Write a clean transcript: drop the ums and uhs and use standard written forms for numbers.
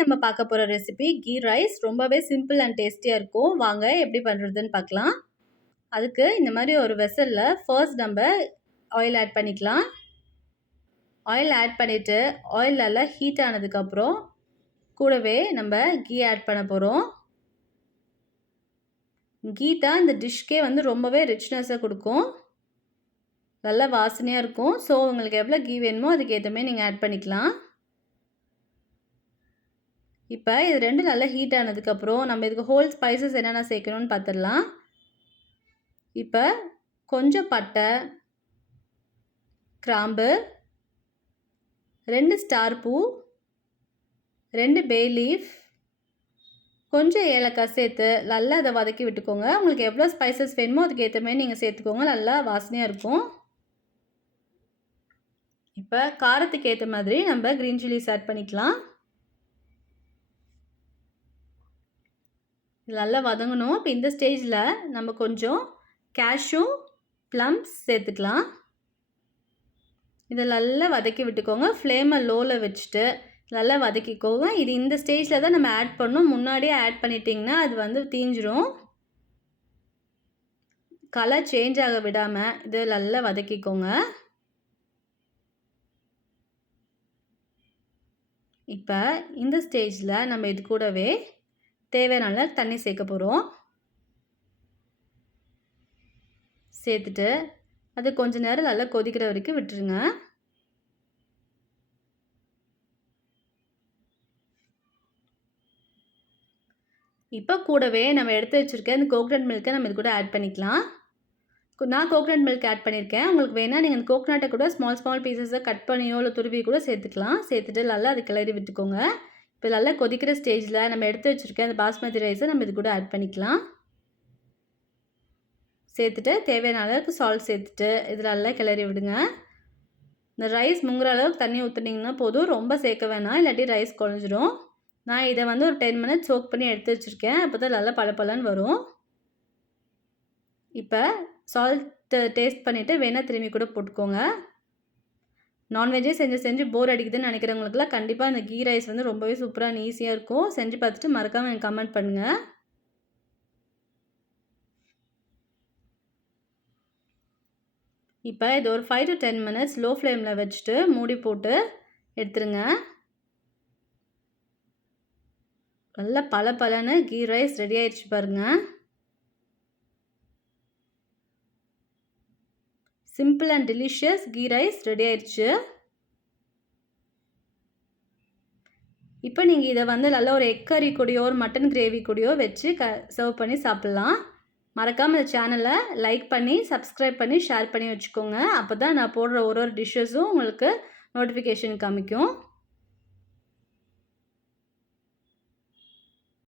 நம்ம பார்க்க போற ரெசிபி கீ ரைஸ். ரொம்பவே சிம்பிள் அண்ட் டேஸ்டியா இருக்கும். வாங்க எப்படி பண்ணுறதுன்னு பார்க்கலாம். அதுக்கு இந்த மாதிரி ஒரு வெசல்ல ஃபர்ஸ்ட் நம்ம ஆயில் ஆட் பண்ணிக்கலாம். ஆயில் ஆட் பண்ணிவிட்டு ஆயில் நல்லா ஹீட் ஆனதுக்கப்புறம் கூடவே நம்ம கீ ஆட் பண்ண போகிறோம். கீ தான் இந்த டிஷ்க்கே வந்து ரொம்பவே ரிச்னஸை கொடுக்கும். நல்லா வாசனையாக இருக்கும். ஸோ உங்களுக்கு எவ்வளோ கீ வேணுமோ அதுக்கு ஏற்ற மாதிரி நீங்கள் ஆட் பண்ணிக்கலாம். இப்போ இது ரெண்டும் நல்லா ஹீட் ஆனதுக்கப்புறம் நம்ம இதுக்கு ஹோல் ஸ்பைசஸ் என்னென்ன சேர்க்கணும்னு பார்த்துடலாம். இப்போ கொஞ்சம் பட்டை, கிராம்பு, 2 ஸ்டார் பூ, 2 பே லீஃப், கொஞ்சம் ஏலக்காய் சேர்த்து நல்லா அதை வதக்கி விட்டுக்கோங்க. உங்களுக்கு எவ்வளோ ஸ்பைசஸ் வேணுமோ அதுக்கு ஏற்ற மாதிரி நீங்கள் சேர்த்துக்கோங்க. நல்லா வாசனையாக இருக்கும். இப்போ காரத்துக்கு ஏற்ற மாதிரி நம்ம க்ரீன் சில்லிஸ் ஆட் பண்ணிக்கலாம். இது நல்லா வதங்கணும். இப்போ இந்த ஸ்டேஜில் நம்ம கொஞ்சம் கேஷ்யூ, ப்ளம்ஸ் சேர்த்துக்கலாம். இதை நல்லா வதக்கி விட்டுக்கோங்க. ஃப்ளேமை லோவில் வச்சுட்டு நல்லா வதக்கிக்கோங்க. இது இந்த ஸ்டேஜில் தான் நம்ம ஆட் பண்ணணும். முன்னாடியே ஆட் பண்ணிட்டிங்கன்னா அது வந்து தீஞ்சிரும். கலர் சேஞ்ச் ஆக விடாமல் இதை நல்லா வதக்கிக்கோங்க. இப்போ இந்த ஸ்டேஜில் நம்ம இது கூடவே தேவையான தண்ணி சேர்க்க போகிறோம். சேர்த்துட்டு அது கொஞ்ச நேரம் நல்லா கொதிக்கிற வரைக்கும் விட்டுருங்க. இப்போ கூடவே நம்ம எடுத்து வச்சுருக்க இந்த கோகனட் மில்க்கை நம்ம இது கூட ஆட் பண்ணிக்கலாம். நான் கோகனட் மில்க் ஆட் பண்ணியிருக்கேன். உங்களுக்கு வேணால் நீங்கள் இந்த கோகனட்டை கூட ஸ்மால் பீசஸை கட் பண்ணியோ இல்லை துருவி கூட சேர்த்துக்கலாம். சேர்த்துட்டு நல்லா அது கிளறி விட்டுக்கோங்க. இப்போ நல்லா கொதிக்கிற ஸ்டேஜில் நம்ம எடுத்து வச்சுருக்க அந்த பாஸ்மதி ரைஸை நம்ம இது கூட ஆட் பண்ணிக்கலாம். சேர்த்துட்டு தேவையான அளவுக்கு சால்ட் சேர்த்துட்டு இதில் நல்லா கிளறி விடுங்க. இந்த ரைஸ் முங்குற அளவுக்கு தண்ணி ஊற்றுனீங்கன்னா போதும். ரொம்ப சேர்க்க வேணாம், இல்லாட்டி ரைஸ் குழஞ்சிரும். நான் இதை வந்து ஒரு 10 மினிட்ஸ் சோக் பண்ணி எடுத்து வச்சுருக்கேன். அப்போ தான் நல்லா பளபளன்னு வரும். இப்போ சால்ட்டு டேஸ்ட் பண்ணிவிட்டு வேணால் திரும்பி கூட போட்டுக்கோங்க. நான்வெஜ்ஜே செஞ்சு போர் அடிக்குதுன்னு நினைக்கிறவங்களுக்குலாம் கண்டிப்பாக இந்த கீ ரைஸ் வந்து ரொம்பவே சூப்பராக ஈஸியாக இருக்கும். செஞ்சு பார்த்துட்டு மறக்காமல் எனக்கு கமெண்ட் பண்ணுங்கள். இப்போ இது ஒரு 5 to 10 மினிட்ஸ் லோ ஃப்ளேமில் வச்சுட்டு மூடி போட்டு எடுத்துருங்க. நல்லா பளபளன்னு கீ ரைஸ் ரெடி ஆயிடுச்சு பாருங்கள். Simple and delicious ghee rice ready ஆயிடுச்சு. இப்போ நீங்கள் இதை வந்து நல்லா ஒரு எக் கறி கூடயோ ஒரு மட்டன் கிரேவி கூடயோ வச்சு சர்வ் பண்ணி சாப்பிட்லாம். மறக்காமல் இந்த சேனலை லைக் பண்ணி சப்ஸ்கிரைப் பண்ணி ஷேர் பண்ணி வச்சுக்கோங்க. அப்போ தான் நான் போடுற ஒரு டிஷ்ஷஸும் உங்களுக்கு நோட்டிஃபிகேஷன் காமிக்கும்.